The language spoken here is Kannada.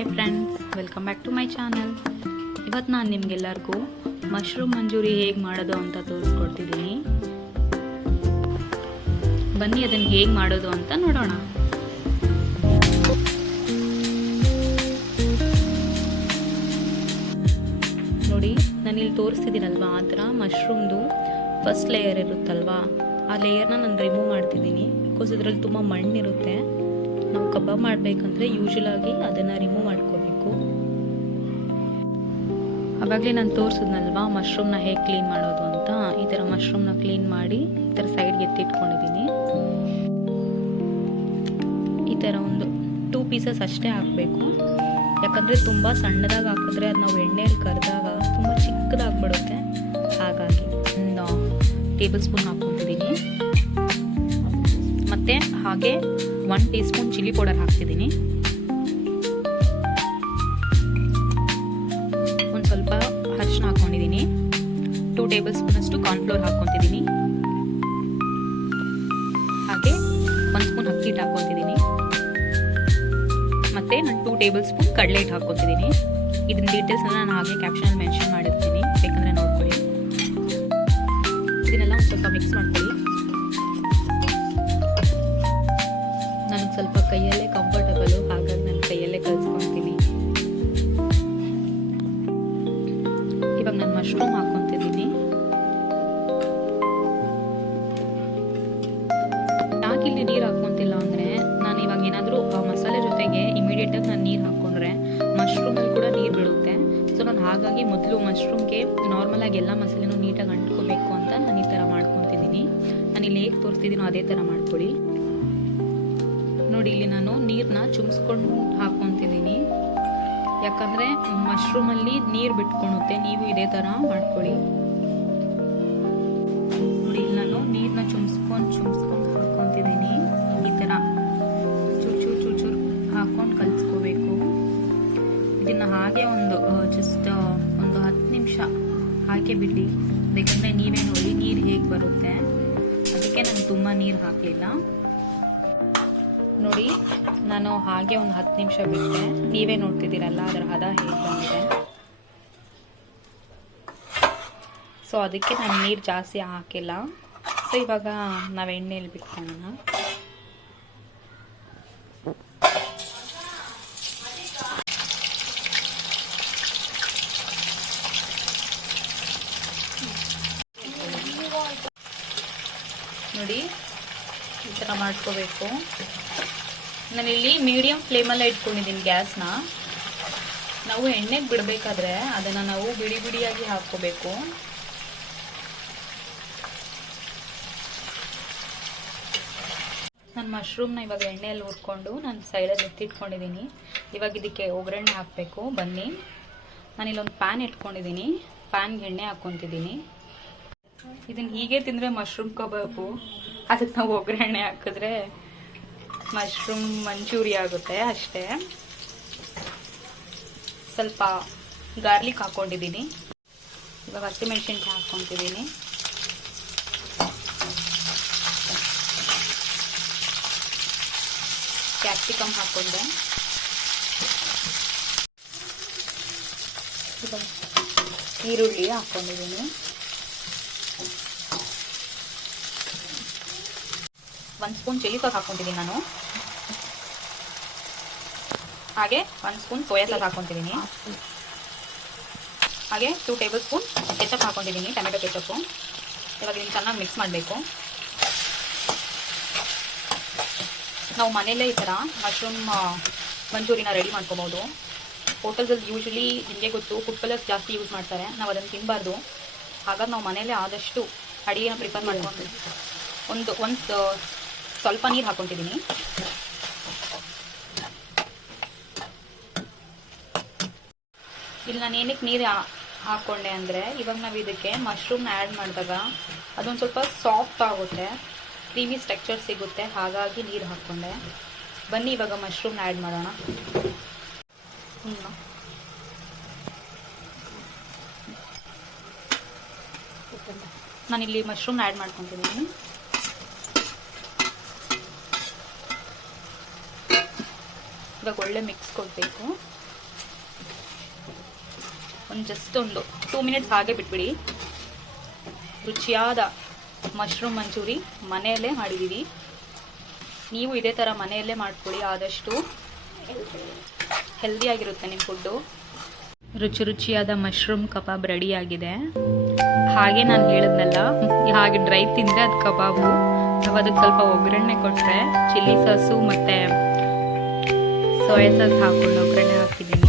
Hi friends, welcome back to my channel. ಇವತ್ತು ನಾನು ನಿಮಗೆಲ್ಲರಿಗೂ ಮಶ್ರೂಮ್ ಮಂಚೂರಿ ಹೇಗೆ ಮಾಡೋದು ಅಂತ ತೋರಿಸ್ಕೊಡ್ತಿದ್ದೀನಿ. ಬನ್ನಿ ಅದನ್ನು ಹೇಗೆ ಮಾಡೋದು ಅಂತ ನೋಡೋಣ. ನೋಡಿ, ನಾನಿಲ್ಲಿ ತೋರಿಸ್ತಿದ್ದೀನಲ್ವಾ, ಆ ಥರ ಮಶ್ರೂಮ್ದು ಫಸ್ಟ್ ಲೇಯರ್ ಇರುತ್ತಲ್ವಾ, ಆ ಲೇಯರ್ನ ನಾನು ರಿಮೂವ್ ಮಾಡ್ತಿದ್ದೀನಿ. ಬಿಕಾಸ್ ಇದರಲ್ಲಿ ತುಂಬ ಮಣ್ಣಿರುತ್ತೆ. ನಾವು ಕಬಾಬ್ ಮಾಡಬೇಕಂದ್ರೆ ಯೂಶಲಾಗಿ ಅದನ್ನು ರಿಮೂವ್ ಮಾಡ್ಕೋಬೇಕು. ಆವಾಗಲೇ ನಾನು ತೋರಿಸಿದ್ನಲ್ವಾ ಮಶ್ರೂಮ್ನ ಹೇಗೆ ಕ್ಲೀನ್ ಮಾಡೋದು ಅಂತ. ಈ ಥರ ಮಶ್ರೂಮ್ನ ಕ್ಲೀನ್ ಮಾಡಿ ಈ ಥರ ಸೈಡ್ಗೆ ಎತ್ತಿಟ್ಕೊಂಡಿದ್ದೀನಿ. ಈ ಥರ ಒಂದು 2 ಪೀಸಸ್ ಅಷ್ಟೇ ಹಾಕಬೇಕು. ಯಾಕಂದರೆ ತುಂಬ ಸಣ್ಣದಾಗಿ ಹಾಕಿದ್ರೆ ಅದು ನಾವು ಎಣ್ಣೆಯಲ್ಲಿ ಕರೆದಾಗ ತುಂಬ ಚಿಕ್ಕದಾಗ್ಬಿಡುತ್ತೆ. ಹಾಗಾಗಿ ಒಂದು ಟೇಬಲ್ ಸ್ಪೂನ್ ಹಾಕ್ಕೊತಿದ್ದೀನಿ. ಮತ್ತು ಹಾಗೆ 1 ಟೀ ಸ್ಪೂನ್ ಚಿಲ್ಲಿ ಪೌಡರ್ ಹಾಕ್ತಿದ್ದೀನಿ. ಒಂದು ಸ್ವಲ್ಪ ಅರಿಶಿನ ಹಾಕ್ಕೊಂಡಿದ್ದೀನಿ. 2 ಟೇಬಲ್ ಸ್ಪೂನ್ ಅಷ್ಟು ಕಾರ್ನ್ಫ್ಲೋರ್ ಹಾಕ್ಕೊತಿದ್ದೀನಿ. ಹಾಗೆ 1 ಸ್ಪೂನ್ ಅಕ್ಕಿ ಹಿಟ್ಟು ಹಾಕ್ಕೊತಿದ್ದೀನಿ. ಮತ್ತು ನಾನು 2 ಟೇಬಲ್ ಸ್ಪೂನ್ ಕಡಲೆ ಹಿಟ್ಟು ಹಾಕ್ಕೊತಿದ್ದೀನಿ. ಇದನ್ನ ಡೀಟೇಲ್ಸ್ನ ನಾನು ಹಾಗೆ ಕ್ಯಾಪ್ಷನಲ್ಲಿ ಮೆನ್ಷನ್ ಮಾಡಿರ್ತೀನಿ, ಬೇಕಂದರೆ ನೋಡ್ಕೊಳ್ಳಿ. ಇದನ್ನೆಲ್ಲ ಒಂದು ಸ್ವಲ್ಪ ಮಿಕ್ಸ್ ಮಾಡ್ಕೊಳ್ಳಿ. ನನಗೆ ಸ್ವಲ್ಪ ಕೈಯಲ್ಲೇ ಕಂಫರ್ಟಬಲು, ಹಾಗಾಗಿ ನಾನು ಕೈಯಲ್ಲೇ ಕಲಿಸ್ಕೊತೀನಿ. ಇವಾಗ ನಾನು ಮಶ್ರೂಮ್ ಹಾಕ್ಕೊತಿದ್ದೀನಿ. ಯಾಕೆ ಇಲ್ಲಿ ನೀರು ಹಾಕ್ಕೊತಿಲ್ಲ ಅಂದರೆ, ನಾನು ಇವಾಗ ಏನಾದರೂ ಮಸಾಲೆ ಜೊತೆಗೆ ಇಮಿಡಿಯೇಟಾಗಿ ನಾನು ನೀರು ಹಾಕ್ಕೊಂಡ್ರೆ ಮಶ್ರೂಮಲ್ಲಿ ಕೂಡ ನೀರು ಬಿಡುತ್ತೆ. ಸೊ ನಾನು ಹಾಗಾಗಿ ಮೊದಲು ಮಶ್ರೂಮ್ಗೆ ನಾರ್ಮಲಾಗಿ ಎಲ್ಲ ಮಸಾಲೆನೂ ನೀಟಾಗಿ ಅಂಟ್ಕೋಬೇಕು ಅಂತ ನಾನು ಈ ಥರ ಮಾಡ್ಕೊತಿದ್ದೀನಿ. ನಾನು ಇಲ್ಲಿ ಹೇಗೆ ತೋರಿಸ್ತಿದ್ದೀನೋ ಅದೇ ಥರ ಮಾಡ್ಕೊಳ್ಳಿ. ನೋಡಿ, ಇಲ್ಲಿ ನಾನು ನೀರನ್ನ ಚುಮ್ಸ್ಕೊಂಡು ಹಾಕ್ಕೊತಿದ್ದೀನಿ. ಯಾಕಂದರೆ ಮಶ್ರೂಮಲ್ಲಿ ನೀರು ಬಿಟ್ಕೊಳುತ್ತೆ. ನೀವು ಇದೇ ಥರ ಮಾಡ್ಕೊಳ್ಳಿ. ನೋಡಿ, ಇಲ್ಲಿ ನಾನು ನೀರನ್ನ ಚುಮ್ಸ್ಕೊಂಡು ಹಾಕ್ಕೊತಿದ್ದೀನಿ. ಈ ಥರ ಚೂರು ಹಾಕ್ಕೊಂಡು ಕಲಿಸ್ಕೋಬೇಕು. ಇದನ್ನು ಹಾಗೆ ಒಂದು ಜಸ್ಟ್ ಒಂದು 10 ನಿಮಿಷ ಹಾಕಿ ಬಿಡಿ. ಬೇಕಂದರೆ ನೀವೇ ನೋಡಿ ನೀರು ಹೇಗೆ ಬರುತ್ತೆ. ಅದಕ್ಕೆ ನಾನು ತುಂಬ ನೀರು ಹಾಕಲಿಲ್ಲ. ನೋಡಿ, ನಾನು ಹಾಗೆ ಒಂದು 10 ನಿಮಿಷ ಬಿಟ್ಟೆ. ನೀವೇ ನೋಡ್ತಿದ್ದೀರಲ್ಲ ಅದರ ಹದ ಹೇಗೆ ಬಂದಿದೆ. ಸೊ ಅದಕ್ಕೆ ನಾನು ನೀರು ಜಾಸ್ತಿ ಹಾಕಿಲ್ಲ. ಸೊ ಇವಾಗ ನಾವು ಎಣ್ಣೆಯಲ್ಲಿ ಬಿಟ್ಕೊಳ್ಳೋಣ. ನೋಡಿ, ಈ ಥರ ಮಾಡ್ಕೋಬೇಕು. ನಾನಿಲ್ಲಿ ಮೀಡಿಯಮ್ ಫ್ಲೇಮಲ್ಲೇ ಇಟ್ಕೊಂಡಿದ್ದೀನಿ ಗ್ಯಾಸ್ನ. ನಾವು ಎಣ್ಣೆಗೆ ಬಿಡಬೇಕಾದ್ರೆ ಅದನ್ನು ನಾವು ಬಿಡಿ ಬಿಡಿಯಾಗಿ ಹಾಕ್ಕೋಬೇಕು. ನಾನು ಮಶ್ರೂಮ್ನ ಇವಾಗ ಎಣ್ಣೆಯಲ್ಲಿ ಹುರ್ಕೊಂಡು ನಾನು ಸೈಡಲ್ಲಿ ಎತ್ತಿಟ್ಕೊಂಡಿದ್ದೀನಿ. ಇವಾಗ ಇದಕ್ಕೆ ಒಗ್ಗರಣೆ ಹಾಕಬೇಕು. ಬನ್ನಿ, ನಾನಿಲ್ಲೊಂದು ಪ್ಯಾನ್ ಇಟ್ಕೊಂಡಿದ್ದೀನಿ. ಪ್ಯಾನ್ಗೆ ಎಣ್ಣೆ ಹಾಕ್ಕೊತಿದ್ದೀನಿ. ಇದನ್ನು ಹೀಗೆ ತಿಂದರೆ ಮಶ್ರೂಮ್ ಕಬಾಬು. ಅದಕ್ಕೆ ನಾವು ಒಗ್ಗರಣೆ ಹಾಕಿದ್ರೆ ಮಶ್ರೂಮ್ ಮಂಚೂರಿ ಆಗುತ್ತೆ ಅಷ್ಟೇ. ಸ್ವಲ್ಪ ಗಾರ್ಲಿಕ್ ಹಾಕ್ಕೊಂಡಿದ್ದೀನಿ. ಇವಾಗ ಹಸಿಮೆಣಸಿನ್ಕಾಯಿ ಹಾಕ್ಕೊತಿದ್ದೀನಿ. ಕ್ಯಾಪ್ಸಿಕಮ್ ಹಾಕ್ಕೊಂಡೆ. ಇವಾಗ ಈರುಳ್ಳಿ ಹಾಕ್ಕೊಂಡಿದ್ದೀನಿ. 1 ಸ್ಪೂನ್ ಚಿಲ್ಲಿ ಸಾಸ್ ಹಾಕ್ಕೊತಿದ್ದೀನಿ ನಾನು. ಹಾಗೆ 1 ಸ್ಪೂನ್ ಸೋಯಾ ಸಾಸ್ ಹಾಕ್ಕೊತಿದ್ದೀನಿ. ಹಾಗೆ 2 ಟೇಬಲ್ ಸ್ಪೂನ್ ಕೆಚಪ್ ಹಾಕ್ಕೊಂಡಿದ್ದೀನಿ, ಟೊಮೆಟೊ ಕೆಚಪ್ಪು. ಇವಾಗ ಇದನ್ನು ಚೆನ್ನಾಗಿ ಮಿಕ್ಸ್ ಮಾಡಬೇಕು. ನಾವು ಮನೆಯಲ್ಲೇ ಈ ಥರ ಮಶ್ರೂಮ್ ಮಂಚೂರಿನ ರೆಡಿ ಮಾಡ್ಕೋಬೋದು. ಹೋಟೆಲ್ಸಲ್ಲಿ ಯೂಶ್ವಲಿ ನಿಮಗೆ ಗೊತ್ತು, ಫುಡ್ ಕಲರ್ಸ್ ಜಾಸ್ತಿ ಯೂಸ್ ಮಾಡ್ತಾರೆ. ನಾವು ಅದನ್ನು ತಿನ್ನಬಾರ್ದು. ಹಾಗಾಗಿ ನಾವು ಮನೆಯಲ್ಲೇ ಆದಷ್ಟು ಅಡುಗೆನ ಪ್ರಿಪೇರ್ ಮಾಡ್ಕೊಂಡು ಒಂದು ಸ್ವಲ್ಪ ನೀರು ಹಾಕ್ಕೊತಿದ್ದೀನಿ. ಇಲ್ಲಿ ನಾನು ಏನಕ್ಕೆ ನೀರು ಹಾಕ್ಕೊಂಡೆ ಅಂದರೆ, ಇವಾಗ ನಾವು ಇದಕ್ಕೆ ಮಶ್ರೂಮ್ನ ಆ್ಯಡ್ ಮಾಡಿದಾಗ ಅದೊಂದು ಸ್ವಲ್ಪ ಸಾಫ್ಟ್ ಆಗುತ್ತೆ, ಕ್ರೀಮಿ ಸ್ಟ್ರಕ್ಚರ್ ಸಿಗುತ್ತೆ. ಹಾಗಾಗಿ ನೀರು ಹಾಕ್ಕೊಂಡೆ. ಬನ್ನಿ ಇವಾಗ ಮಶ್ರೂಮ್ನ ಆ್ಯಡ್ ಮಾಡೋಣ. ನಾನಿಲ್ಲಿ ಮಶ್ರೂಮ್ನ ಆ್ಯಡ್ ಮಾಡ್ಕೊತಿದ್ದೀನಿ. ಇವಾಗ ಒಳ್ಳೆ ಮಿಕ್ಸ್ ಕೊಡಬೇಕು. ಜಸ್ಟ್ ಒಂದು 2 ಮಿನಿಟ್ಸ್ ಹಾಗೆ ಬಿಟ್ಬಿಡಿ. ರುಚಿಯಾದ ಮಶ್ರೂಮ್ ಮಂಚೂರಿ ಮನೆಯಲ್ಲೇ ಮಾಡಿದ್ದೀವಿ. ನೀವು ಇದೇ ಥರ ಮನೆಯಲ್ಲೇ ಮಾಡ್ಕೊಳ್ಳಿ, ಆದಷ್ಟು ಹೆಲ್ದಿಯಾಗಿರುತ್ತೆ ನಿಮ್ಮ ಫುಡ್ಡು. ರುಚಿಯಾದ ಮಶ್ರೂಮ್ ಕಬಾಬ್ ರೆಡಿಯಾಗಿದೆ. ಹಾಗೆ ನಾನು ಹೇಳಿದ್ನಲ್ಲ, ಹಾಗೆ ಡ್ರೈ ತಿಂದರೆ ಅದು ಕಬಾಬು. ನಾವು ಅದಕ್ಕೆ ಸ್ವಲ್ಪ ಒಗ್ಗರಣೆ ಕೊಟ್ಟರೆ ಚಿಲ್ಲಿ ಸಾಸು ಮತ್ತು ಸೋಯಾ ಸಾಸ್ ಹಾಕ್ಕೊಂಡು ಒಗ್ಗರಣೆ ಹಾಕಿದ್ದೀನಿ.